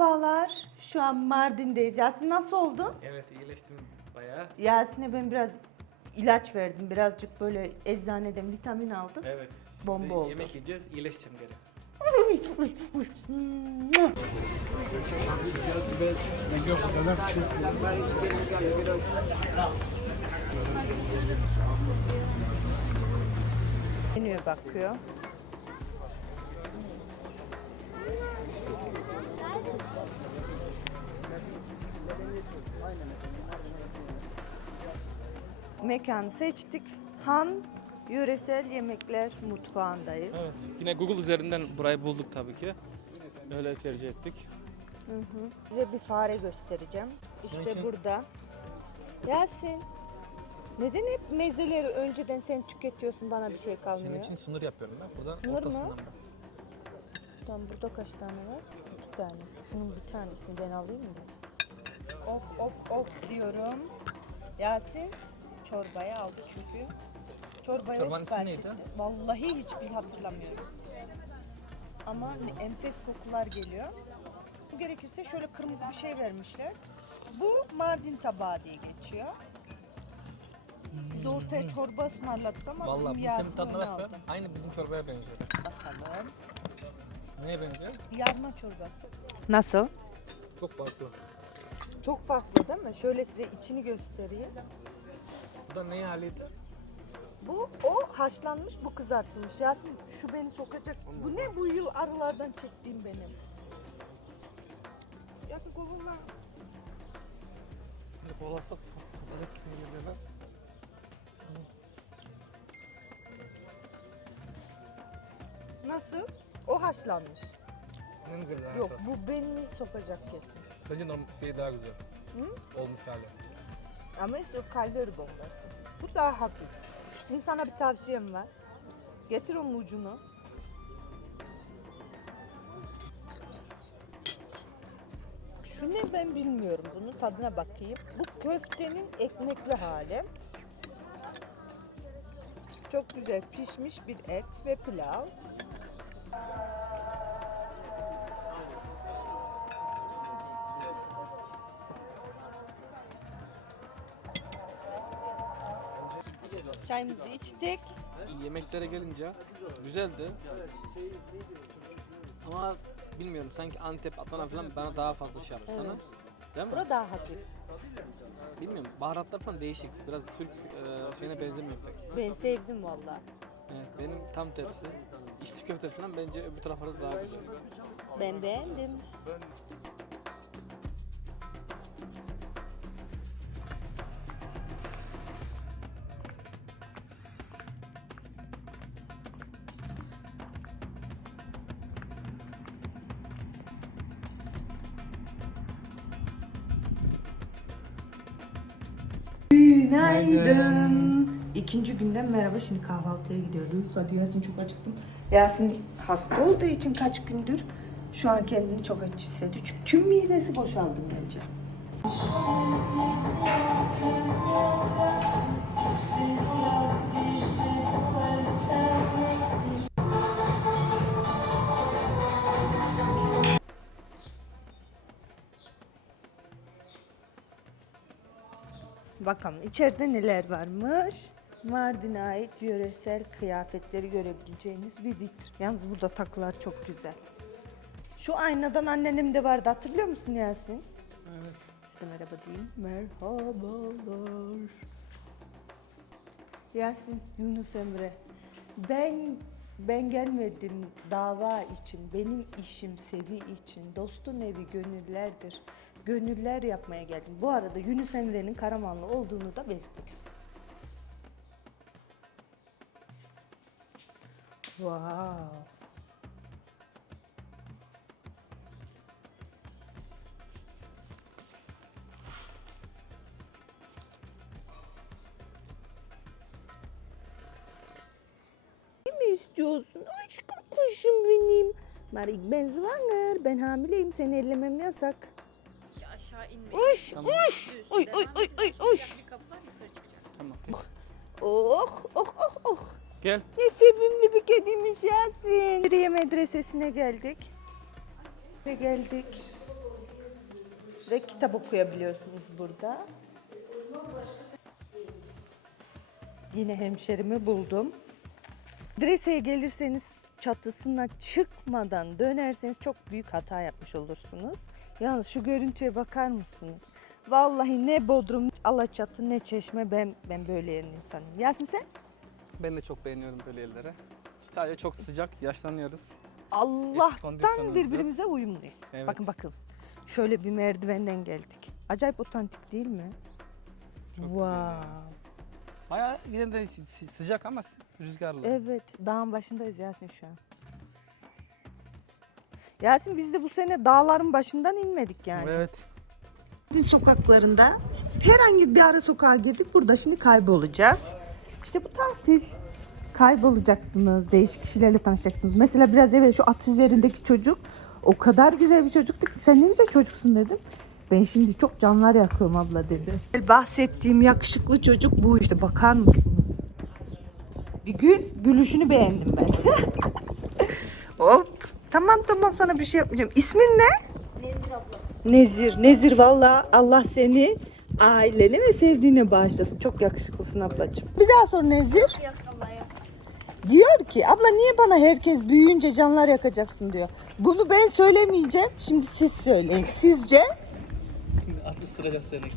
Merhabalar. Şu an Mardin'deyiz. Yasin nasıl oldun? Evet iyileştim bayağı. Yasin'e ben biraz ilaç verdim. Birazcık böyle eczaneden vitamin aldım. Evet. Şimdi Bomba oldu. Yemek yiyeceğiz iyileşeceğim geri. Menüye bakıyor. Mekanı seçtik. Han Yöresel Yemekler Mutfağı'ndayız. Evet. Yine Google üzerinden burayı bulduk tabii ki. Öyle tercih ettik. Hı hı. Size bir fare göstereceğim. İşte burada. Yasin. Neden hep mezeleri önceden sen tüketiyorsun bana bir şey kalmıyor? Senin için sınır yapıyorum ben. Buradan Sınır mı? ortasından. Tamam burada kaç tane var? İki tane. Şunun bir tanesini ben alayım mı? Of of of diyorum. Yasin çorbayı aldı çünkü. Çorbayı Çorbanın ismi sipariş neydi? etti. Vallahi hiçbir hatırlamıyorum. Ama ne- enfes kokular geliyor. Gerekirse şöyle kırmızı bir şey vermişler. Bu Mardin tabağı diye geçiyor. Biz ortaya çorba ısmarladık ama Vallahi bizim bu senin Yasin tadına bak be. Aynı bizim çorbaya benziyor. Bakalım. Neye benziyor? Yarma çorbası. Nasıl? Çok farklı. Çok farklı değil mi? Şöyle size içini göstereyim. Bu da neyi haliydi? Bu o haşlanmış, bu kızartılmış. Yasin şu beni sokacak. Bu ne bu yıl arılardan çektiğim benim? Yasin kovulla. Bir kolası patlayacak gibi geliyor lan. Nasıl? O haşlanmış. Ne Yok bu beni sokacak kesin. Bence normal şey daha güzel. Hı? Olmuş hali. Ama işte o kalori bombası. Bu daha hafif. Şimdi sana bir tavsiyem var. Getir onun ucunu. Şu ne ben bilmiyorum. Bunun tadına bakayım. Bu köftenin ekmekli hali. Çok güzel pişmiş bir et ve pilav. Çayımızı içtik. Yemeklere gelince güzeldi. Ama bilmiyorum sanki Antep, Adana falan bana daha fazla şey yaptı sana. Değil mi? Bura daha hafif. Bilmiyorum. Baharatlar falan değişik. Biraz Türk e, şeyine benzemiyor pek. Ben sevdim valla. Evet, benim tam tersi. İçli köfte falan bence öbür taraflarda daha güzel. Ben beğendim. Günaydın. İkinci günden merhaba. Şimdi kahvaltıya gidiyoruz. Hadi Yasin çok acıktım. Yasin hasta olduğu için kaç gündür şu an kendini çok aç hissediyor. Çünkü tüm midesi boşaldı bence. Bakalım içeride neler varmış. Mardin'e ait yöresel kıyafetleri görebileceğiniz bir vitrin. Yalnız burada takılar çok güzel. Şu aynadan annenim de vardı hatırlıyor musun Yasin? Evet. İşte merhaba diyeyim. Merhabalar. Yasin, Yunus Emre. Ben ben gelmedim dava için, benim işim sevi için. Dostun evi gönüllerdir. Gönüller yapmaya geldim. Bu arada Yunus Emre'nin Karamanlı olduğunu da belirtmek istedim. Wow. Ne mi istiyorsun? Aşkım kuşum benim. Marik ben zwanger. Ben hamileyim. Seni ellemem yasak. İnmek. Uş, Tamam. uş. Oy, oy, oy, oy, oy. Bir kapı var yukarı çıkacaksın. Tamam. Oh, oh, oh, oh. Gel. Ne sevimli bir kediymiş Yasin. Suriye medresesine geldik. Ve geldik. Ve kitap okuyabiliyorsunuz burada. Yine hemşerimi buldum. Drese'ye gelirseniz çatısına çıkmadan dönerseniz çok büyük hata yapmış olursunuz. Yalnız şu görüntüye bakar mısınız? Vallahi ne Bodrum, Alaçatı ne Çeşme ben ben böyle yerin insanıyım. Yasin sen? Ben de çok beğeniyorum böyle yerlere. Sadece çok sıcak, yaşlanıyoruz. Allah'tan kondisyonumuz birbirimize uyumluyuz. Evet. Bakın bakın. Şöyle bir merdivenden geldik. Acayip otantik değil mi? Çok güzel wow. ya. Bayağı yine de sı- sıcak ama rüzgarlı. Evet, dağın başındayız Yasin şu an. Yasin biz de bu sene dağların başından inmedik yani. Evet. Sokaklarında herhangi bir ara sokağa girdik. Burada şimdi kaybolacağız. İşte bu tatil. Kaybolacaksınız, değişik kişilerle tanışacaksınız. Mesela biraz evvel şu at üzerindeki çocuk o kadar güzel bir çocuktu ki sen ne güzel çocuksun dedim. Ben şimdi çok canlar yakıyorum abla dedi. Bahsettiğim yakışıklı çocuk bu işte bakar mısınız? Bir gün gülüşünü beğendim ben. Hop. Tamam tamam sana bir şey yapmayacağım. İsmin ne? Nezir abla. Nezir. Nezir valla Allah seni aileni ve sevdiğini bağışlasın. Çok yakışıklısın ablacığım. Bir daha sor Nezir. Yok abla yok. Diyor ki abla niye bana herkes büyüyünce canlar yakacaksın diyor. Bunu ben söylemeyeceğim. Şimdi siz söyleyin. Sizce? At ıstıracak seni.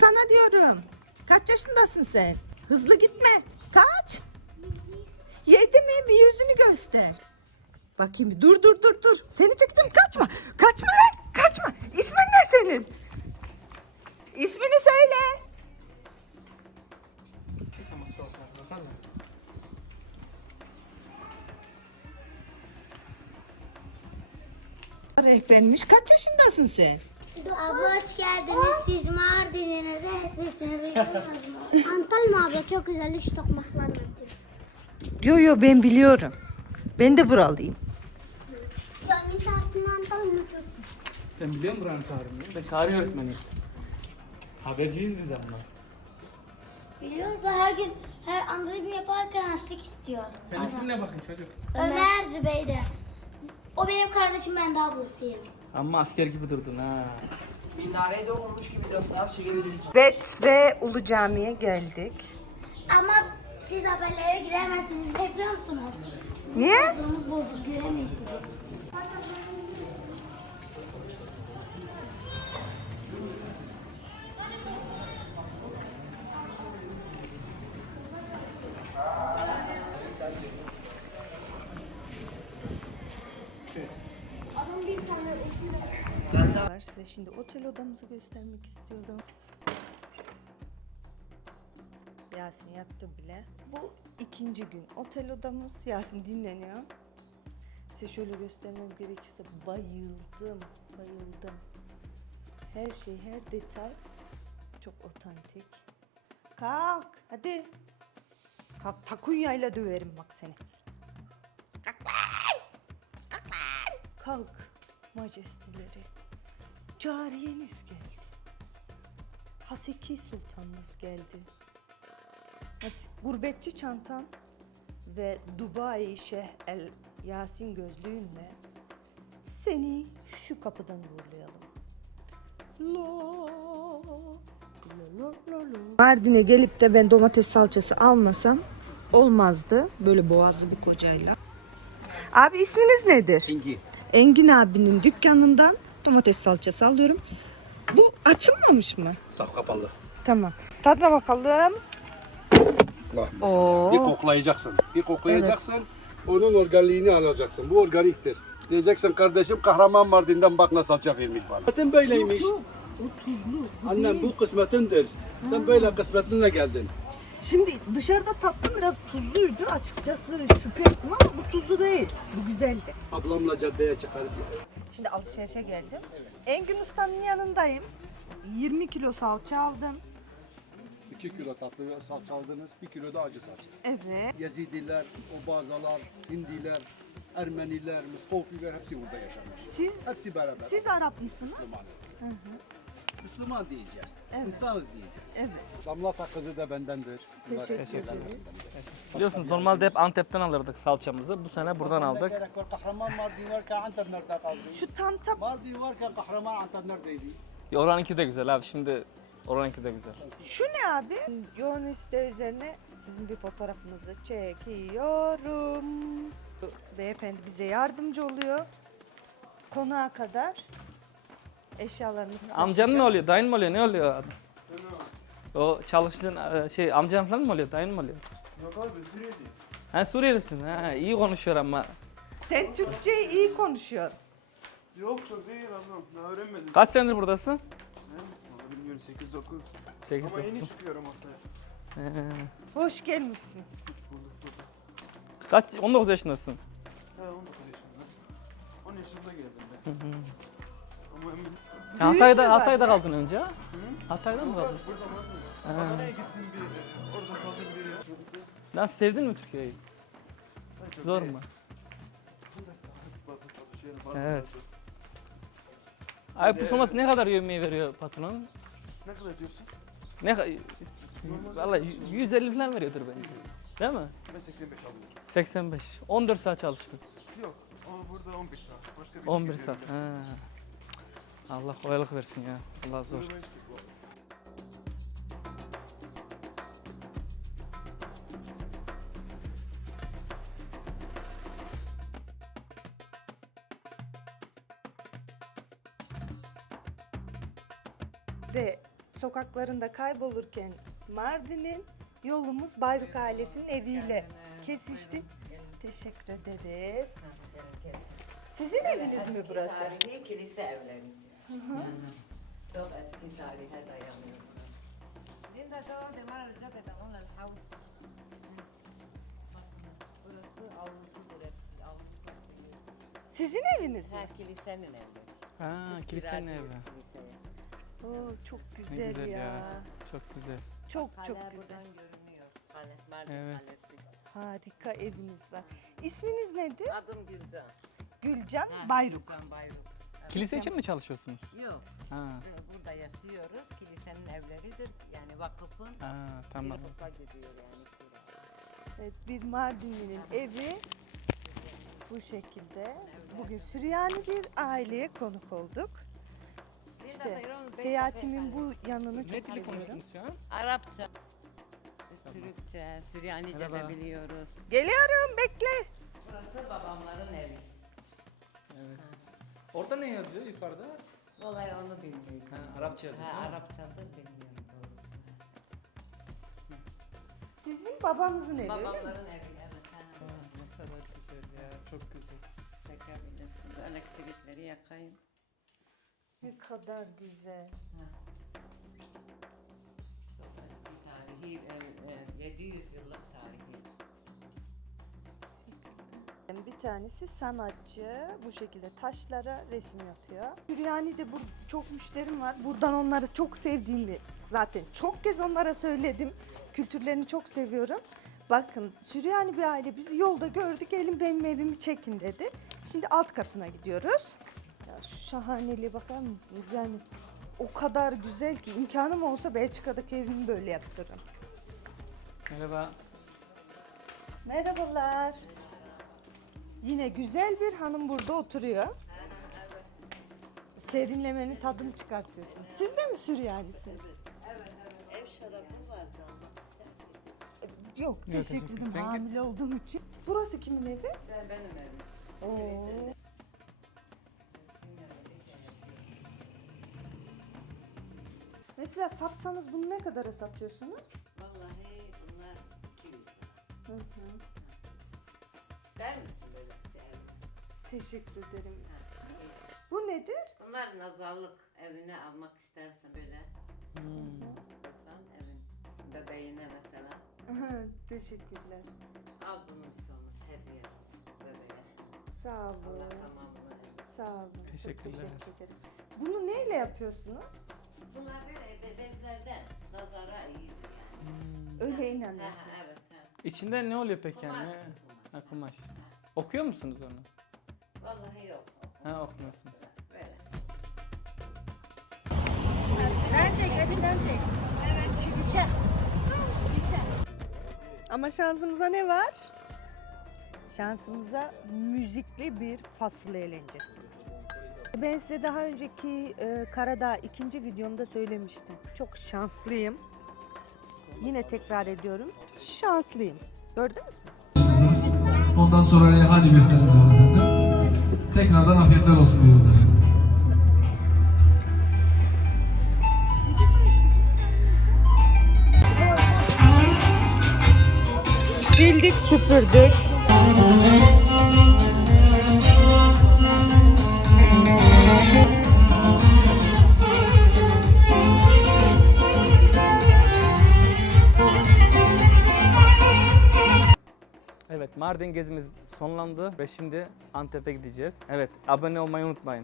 Sana diyorum. Kaç yaşındasın sen? Hızlı gitme. Kaç? Yedi mi? Bir yüzünü göster. Bakayım bir. Dur dur dur dur. Seni çekeceğim. Kaçma. Kaçma lan. Kaçma. İsmin ne senin? İsmini söyle. Rehbermiş. Kaç yaşındasın sen? Abla hoş geldiniz. Siz Mardin'inize etmişsiniz. Antalya abla çok güzel iş tokmaklar var. Yo yo ben biliyorum. Ben de buralıyım. Yani tarafından Antalya çok Sen biliyor musun buranın tarihini? Ben tarih öğretmeniyim. Haberciyiz biz ama. Biliyoruz da her gün her anlatım yaparken harçlık istiyor. Sen ismin ne bakın çocuk? Ömer Zübeyde. O benim kardeşim ben de ablasıyım. Ama asker gibi durdun ha. Minarede olmuş gibi şey çekebilirsin. Bet ve Ulu Cami'ye geldik. Ama siz haberlere giremezsiniz. Ne biliyor musunuz? Niye? Kızımız bozuk göremeyiz sizi. Var. Size şimdi otel odamızı göstermek istiyorum. Yasin yattı bile. Bu ikinci gün otel odamız. Yasin dinleniyor. Size şöyle göstermem gerekirse bayıldım, bayıldım. Her şey, her detay çok otantik. Kalk, hadi. Kalk, takunyayla döverim bak seni. Kalk lan! Kalk lan! Kalk, majesteleri. Cariyeniz geldi. Haseki Sultanınız geldi. Hadi gurbetçi çantan ve Dubai Şeyh El Yasin gözlüğünle seni şu kapıdan uğurlayalım. La, la, la, la, la. Mardin'e gelip de ben domates salçası almasam olmazdı. Böyle boğazlı bir kocayla. Abi isminiz nedir? Engin. Engin abinin dükkanından domates salçası alıyorum. Bu açılmamış mı? Saf kapalı. Tamam. Tadına bakalım. Bak Oo. Bir koklayacaksın. Bir koklayacaksın. Onun organiğini alacaksın. Bu organiktir. Diyeceksin kardeşim kahraman Mardin'den bak nasıl salça vermiş bana. Kısmetin böyleymiş. Annem bu kısmetindir. Sen böyle kısmetinle geldin. Şimdi dışarıda tattım biraz tuzluydu. Açıkçası şüphe ettim ama bu tuzlu değil. Bu güzeldi. Ablamla caddeye çıkarıp Şimdi alışverişe geldim. Engin Usta'nın yanındayım. 20 kilo salça aldım. 2 kilo tatlı salça aldınız, 1 kilo da acı salça. Evet. Yezidiler, Obazalar, Hindiler, Ermeniler, Muskofiler hepsi burada yaşamış. Siz Hepsi beraber. siz Arap mısınız? Müslüman. Müslüman diyeceğiz. Evet. İnsanız diyeceğiz. Evet. Damla sakızı da bendendir. Bunlar Teşekkür hediyeler ederiz. bendendir. Biliyorsunuz normalde hep Antep'ten alırdık salçamızı. Bu sene buradan aldık. Gerek var, Kahraman Mardin varken Antep nerede kaldı? Şu tanta Mardin varken kahraman Antep neredeydi? Ya Oranınki de güzel abi şimdi oranınki de güzel. şu ne abi? Yoğun iste üzerine sizin bir fotoğrafınızı çekiyorum. Beyefendi bize yardımcı oluyor. Konağa kadar eşyalarımızı Amcanın taşıyacak. mı oluyor, dayın mı oluyor, ne oluyor? O çalıştığın e, şey amcan falan mı oluyor, dayın mı oluyor? Yok abi Suriyeli. Ha Suriyelisin, ha iyi konuşuyor ama. Sen Türkçeyi iyi konuşuyorsun. Yok çok değil ablam. Daha öğrenmedim. Kaç senedir buradasın? Vallahi bilmiyorum 8-9. 8 Ama yeni çıkıyorum ortaya. Hoş gelmişsin. Bulduk. Kaç? 19 yaşındasın. He 19 yaşında. 10 yaşında geldim ben. Ama emin... Ha, Hatay'da, Hatay'da kaldın önce ha? Hatay'da mı kaldın? Burada mı? Ha. Adana'ya bir Orada kaldım bir yıl. Nasıl sevdin mi Türkiye'yi? Zor mu? Evet. Ay pusuması ne kadar yemeği veriyor patronun? Ne kadar diyorsun? Ne kadar? Valla 150 falan veriyordur bence. Değil mi? Ben 85 alıyorum. 85. 14 saat çalıştın. Yok. Ama burada 11 saat. Başka bir 11 iş saat. Ha. Allah kolaylık versin ya. Allah zor. De sokaklarında kaybolurken Mardin'in yolumuz Bayruk ailesinin eviyle kesişti. Teşekkür ederiz. Sizin eviniz mi burası? Tarihi kilise evleri. Çok eski tarihe dayanıyor. Linda tamam de arayacak adam onlar havuz. Burası avlusudur hepsi. Avlusu. Sizin eviniz mi? Ha kilisenin evi. Ha, Biz kilisenin evi. kiliseye. Oo, çok Ne güzel, güzel ya. ya. Çok güzel. Çok Kale çok güzel. buradan görünüyor. Kale, Mardin Evet. Kalesi. Harika eviniz var. İsminiz nedir? Adım Gülcan. Gülcan Ha, Bayruk. Gülcan Bayruk. Kilise için mi çalışıyorsunuz? Yok. Ha. e, Burada yaşıyoruz. Kilisenin evleridir. Yani vakıfın Ha, tamam. bir vakfa gidiyor yani. Evet, bir Mardinli'nin evi bu şekilde. Bugün Süryani bir aileye konuk olduk. İşte seyahatimin bu yanını Ne çok dili seviyorum. konuştunuz şu an? Arapça, Türkçe, Süryanice Merhaba. de biliyoruz. Geliyorum bekle. Burası babamların evi. Evet. Orada ne yazıyor yukarıda? Vallahi onu bilmiyorum. Ha, Arapça yazıyor, Ha, değil mi? Arapçadır bilmiyorum doğrusu. Sizin babanızın evi öyle mi? Babamların evi evet. Ha. Ne kadar güzel ya. Çok güzel. Çekebilirsiniz. Elektrikleri yakayım. Ne kadar güzel. Çok eski tarihi, e, e, 700 yıllık tarihi. Tanesi sanatçı. Bu şekilde taşlara resim yapıyor. Süryani'de bu çok müşterim var. Buradan onları çok sevdiğimi zaten çok kez onlara söyledim. Kültürlerini çok seviyorum. Bakın Süryani bir aile bizi yolda gördü. Gelin benim evimi çekin dedi. Şimdi alt katına gidiyoruz. Ya şu şahaneliğe bakar mısınız? Yani o kadar güzel ki imkanım olsa Belçika'daki evimi böyle yaptırırım. Merhaba. Merhabalar. Yine güzel bir hanım burada oturuyor. Serinlemenin tadını çıkartıyorsunuz. Siz de mi Süryanisiniz? Ev şarabı vardı almak isterdim. Yok, teşekkür ederim hamile olduğum için. Burası kimin evi? Ben, benim evim. Oo. Mesela satsanız bunu ne kadara satıyorsunuz? Vallahi bunlar 200 lira. Hı hı. Der misin? Teşekkür ederim. Ha. Bu nedir? Bunlar nazarlık evine almak istersen böyle Hmm. evin bebeğine mesela Aha, Teşekkürler. al bunu sonra hediye bebeğe. Sağ Allah olun. tamamını Sağ olun. Çok Teşekkürler. teşekkür ederim. Bunu neyle yapıyorsunuz? Bunlar böyle be- bezlerden nazara iyi. yani. Öyle Ha, inanıyorsunuz. evet. ha. İçinde ne oluyor peki yani? Kumaş. Ne- Ha, kumaş. Okuyor musunuz onu? Vallahi yok. Ha okumuyorsunuz. Böyle. Ama şansımıza ne var? Şansımıza müzikli bir fasıl eğlencesi var. Ben size daha önceki e, Karadağ ikinci videomda söylemiştim. Çok şanslıyım. Yine tekrar ediyorum. Şanslıyım. Gördünüz mü? Ondan sonra reyhani gösterimiz var efendim. Tekrardan afiyetler olsun diyoruz efendim. Sildik süpürdük. Evet Mardin gezimiz sonlandı ve şimdi Antep'e gideceğiz. Evet abone olmayı unutmayın.